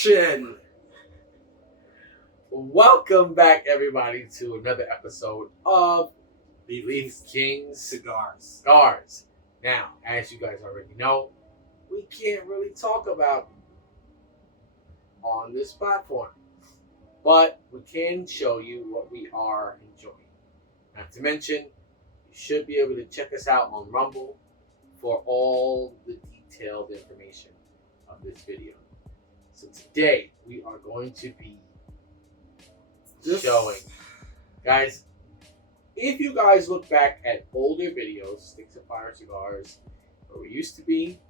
Action! Welcome back, everybody, to another episode of Leaf King's Cigars. Cigars. Now, as you guys already know, we can't really talk about on this platform, but we can show you what we are enjoying. Not to mention, you should be able to check us out on Rumble for all the detailed information of this video. So today, we are going to be showing. Guys, if you guys look back at older videos, Sticks of Fire Cigars, where we used to be,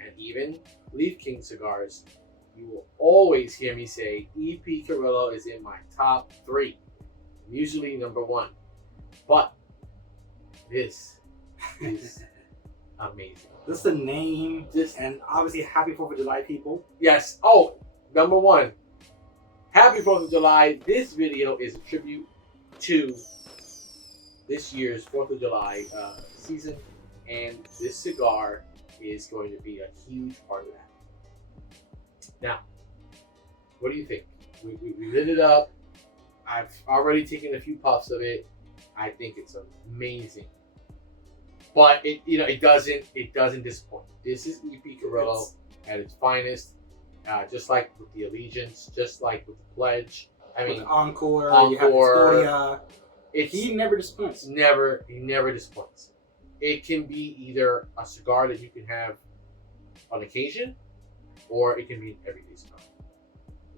and even Leaf King Cigars, you will always hear me say EP Carrillo is in my top 3. Usually number 1. But this is amazing. This is the name, and obviously happy 4th of July, people. Yes. Oh, number 1. Happy 4th of July. This video is a tribute to this year's 4th of July season, and this cigar is going to be a huge part of that. Now, what do you think? We lit it up. I've already taken a few puffs of it. I think it's amazing, but it doesn't disappoint. This is EP Carrillo at its finest. Just like with the Allegiance, just like with the Pledge. I mean, Encore, you have Historia. He never disappoints. He never disappoints. It can be either a cigar that you can have on occasion, or it can be an everyday cigar.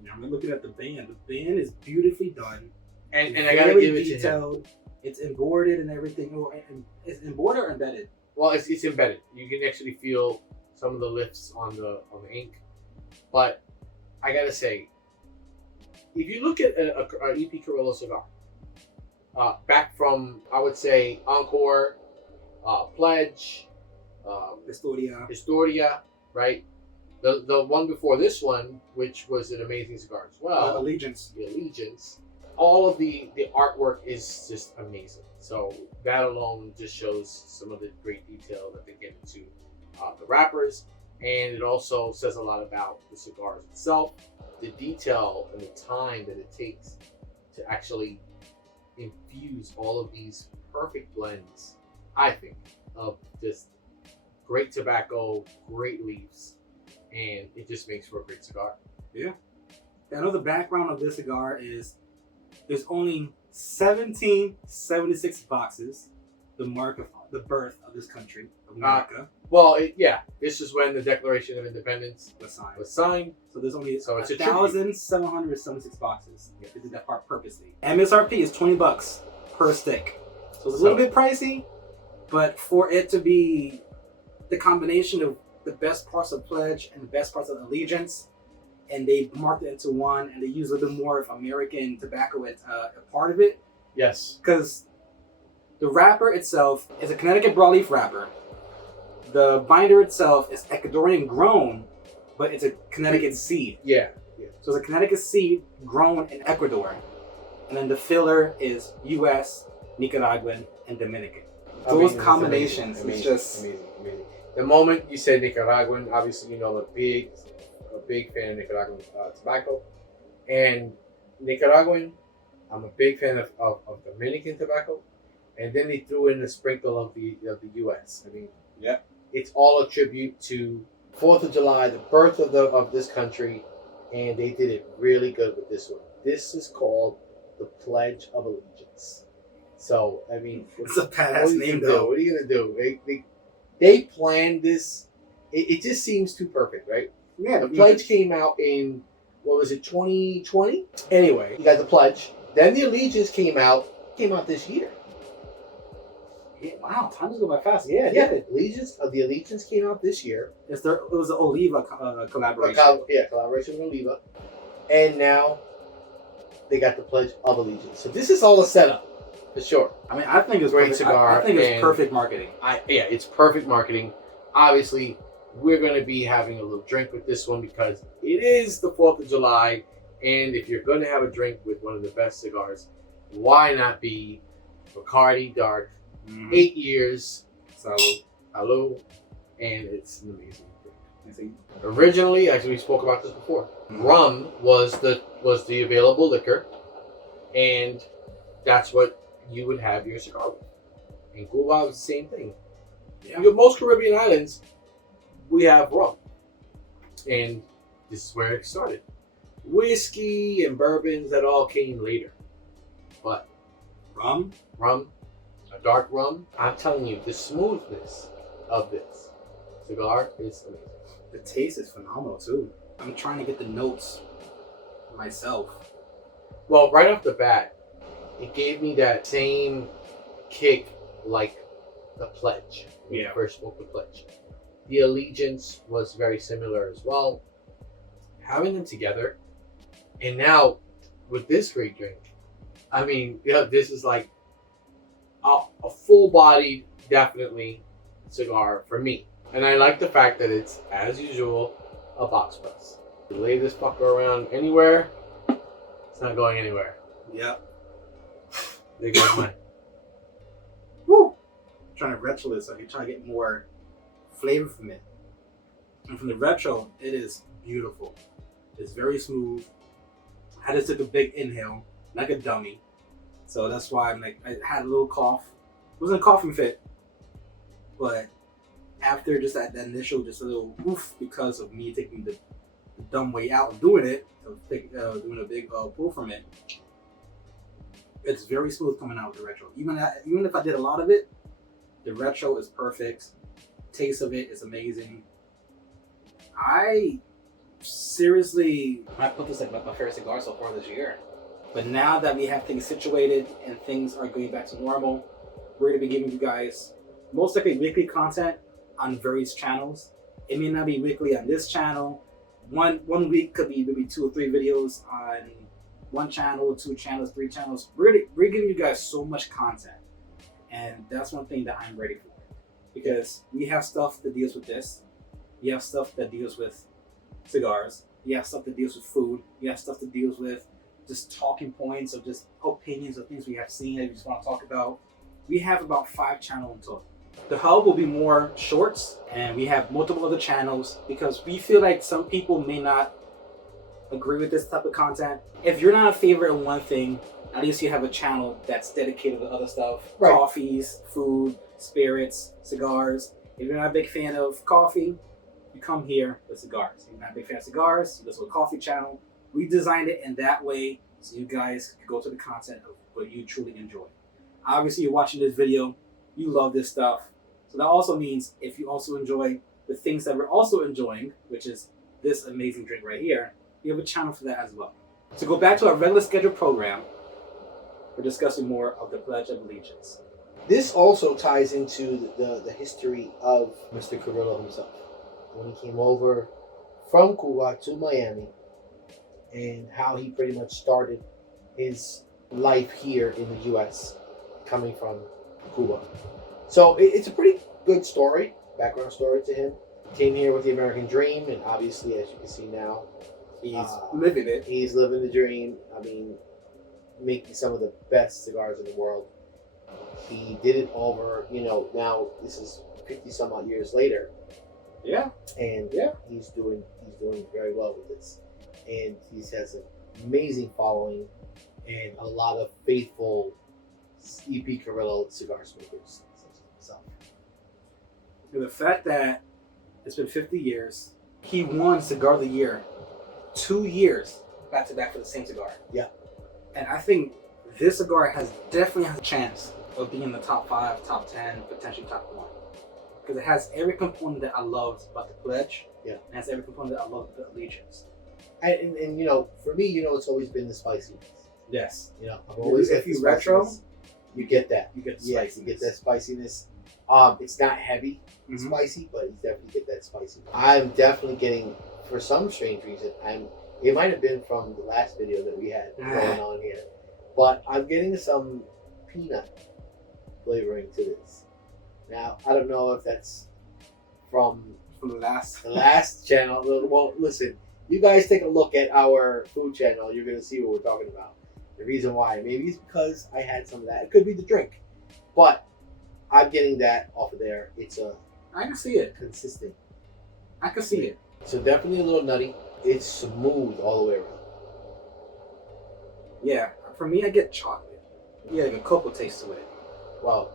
Now I'm looking at the band. The band is beautifully done, and I gotta give it detailed. To him. It's embroidered and everything. It's embroidered or embedded? Well, it's embedded. You can actually feel some of the lifts on the ink. But I gotta say, if you look at an EP Carrillo cigar, back from, I would say, Encore, Pledge, Historia, right? The one before this one, which was an amazing cigar as well. Allegiance. The Allegiance. All of the artwork is just amazing. So that alone just shows some of the great detail that they get into the wrappers. And it also says a lot about the cigars itself, the detail and the time that it takes to actually infuse all of these perfect blends, I think, of just great tobacco, great leaves, and it just makes for a great cigar. Yeah. I know the background of this cigar is there's only 1776 boxes, the mark of the birth of this country, of America. This is when the Declaration of Independence was signed. So there's only it's 1,776 boxes. Yeah. They did that part purposely. MSRP is $20 per stick. So it's a little bit pricey, but for it to be the combination of the best parts of Pledge and the best parts of Allegiance, and they marked it into one, and they use a little bit more of American tobacco as a part of it. Yes. Because the wrapper itself is a Connecticut broadleaf wrapper. The binder itself is Ecuadorian grown, but it's a Connecticut seed. Yeah. So it's a Connecticut seed grown in Ecuador. And then the filler is U.S., Nicaraguan, and Dominican. Those combinations is just amazing. The moment you said Nicaraguan, obviously I'm a big fan of Nicaraguan tobacco. And Nicaraguan, I'm a big fan of Dominican tobacco. And then they threw in a sprinkle of the U.S. I mean, yeah, it's all a tribute to 4th of July, the birth of this country, and they did it really good with this one. This is called the Pledge of Allegiance. So, I mean, it's a badass name, though. What are you gonna do? They planned this. It just seems too perfect, right? Yeah. The Pledge came out in 2020? Anyway, you got the Pledge. Then the Allegiance came out this year. Yeah, wow, time goes by fast. Yeah. The Allegiance came out this year. It was the Oliva collaboration. Collaboration with Oliva, and now they got the Pledge of Allegiance. So this is all a setup, for sure. I mean, I think it's great cigar. I think it's perfect marketing. It's perfect marketing. Obviously, we're going to be having a little drink with this one because it is the 4th of July, and if you're going to have a drink with one of the best cigars, why not be Bacardi Dark? 8 years. Salud. Hello. And it's an amazing thing. I see. Originally, actually, we spoke about this before. Rum was the available liquor, and that's what you would have your cigar with. And Cuba was the same thing. Yeah. Most Caribbean islands, we have rum, and this is where it started. Whiskey and bourbons, that all came later, but Rum? a dark rum. I'm telling you, the smoothness of this cigar is amazing. The taste is phenomenal too. I'm trying to get the notes myself. Well, right off the bat, it gave me that same kick like the Pledge. When Yeah. I first smoked the Pledge. The Allegiance was very similar as well. Having them together, and now with this great drink, I mean, yeah, this is like a full-bodied, definitely cigar for me. And I like the fact that it's, as usual, a box press. You lay this fucker around anywhere, it's not going anywhere. Yep. There goes mine. Woo! I'm trying to retro it so I can try to get more flavor from it. And from the retro, it is beautiful. It's very smooth. I just took a big inhale, like a dummy. So that's why I'm like, I had a little cough. It wasn't a coughing fit, but after just that initial, just a little oof because of me taking the dumb way out of doing it, doing a big pull from it. It's very smooth coming out with the retro. Even if I did a lot of it, the retro is perfect. Taste of it is amazing. I seriously might put this like my favorite cigar so far this year. But now that we have things situated and things are going back to normal, we're going to be giving you guys most likely weekly content on various channels. It may not be weekly on this channel. One week could be maybe 2 or 3 videos on one channel, 2 channels, 3 channels. We're giving you guys so much content. And that's one thing that I'm ready for. Because we have stuff that deals with this. We have stuff that deals with cigars. We have stuff that deals with food. We have stuff that deals with just talking points or just opinions of things we have seen that we just want to talk about. We have about 5 channels in total. The hub will be more shorts, and we have multiple other channels because we feel like some people may not agree with this type of content. If you're not a favorite in one thing, at least you have a channel that's dedicated to other stuff. Right. Coffees, food, spirits, cigars. If you're not a big fan of coffee, you come here with cigars. If you're not a big fan of cigars, you go to a coffee channel. We designed it in that way so you guys can go to the content of what you truly enjoy. Obviously, you're watching this video, you love this stuff. So that also means if you also enjoy the things that we're also enjoying, which is this amazing drink right here, you have a channel for that as well. To go back to our regular scheduled program, we're discussing more of the Pledge of Allegiance. This also ties into the history of Mr. Carrillo himself. When he came over from Cuba to Miami and how he pretty much started his life here in the U.S. coming from Cuba. So it's a pretty good story, background story to him. Came here with the American dream, and obviously, as you can see now, He's living it. He's living the dream. I mean, making some of the best cigars in the world. He did it over, now this is 50 some odd years later. Yeah. And Yeah. he's doing very well with this. And he has an amazing following and a lot of faithful E.P. Carrillo cigar smokers such as himself. And the fact that it's been 50 years, he won Cigar of the Year 2 years back to back for the same cigar. Yeah. And I think this cigar definitely has a chance of being in the top 5, top 10, potentially top 1. Because it has every component that I loved about the Pledge. Yeah. And it has every component that I loved about the Allegiance. And for me, it's always been the spiciness. Yes. I've always If got you the retro, spiciness. You get that. you get the Yes, spiciness. you get that spiciness. It's not heavy, Mhm. spicy, but you definitely get that spicy. I'm definitely getting, for some strange reason, it might have been from the last video that we had going on here, but I'm getting some peanut flavoring to this. Now, I don't know if that's from From the last. the last channel. Well, listen, you guys take a look at our food channel. You're going to see what we're talking about. The reason why, maybe it's because I had some of that. It could be the drink, but I'm getting that off of there. It's a I can see it. consistent I can see it. So definitely a little nutty. It's smooth all the way around. Yeah, for me, I get chocolate. Yeah, like a cocoa taste to it. Well,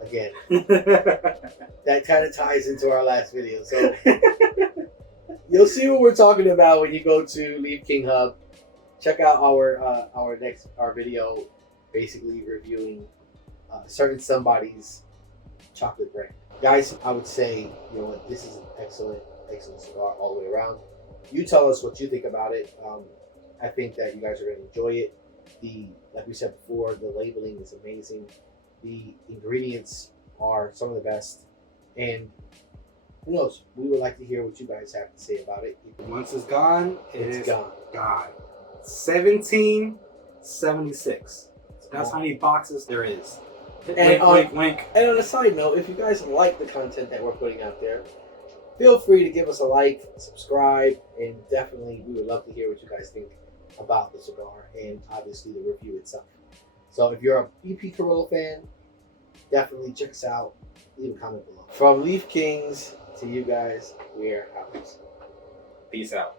again, that kind of ties into our last video. So you'll see what we're talking about when you go to Leaf King Hub. Check out our video, basically reviewing certain somebody's chocolate brand. Guys, I would say, you know what, this is an excellent cigar all the way around. You tell us what you think about it. I think that you guys are going to enjoy it. Like we said before, the labeling is amazing. The ingredients are some of the best. And who knows? We would like to hear what you guys have to say about it. Once it's gone, It's gone. 1776. That's how many boxes there is. And wink, wink. And on a side note, if you guys like the content that we're putting out there, feel free to give us a like, subscribe, and definitely we would love to hear what you guys think about the cigar and obviously the review itself. So if you're a EP Carrillo fan, definitely check us out. Leave a comment below. From Leaf Kings to you guys, we're out. Peace out.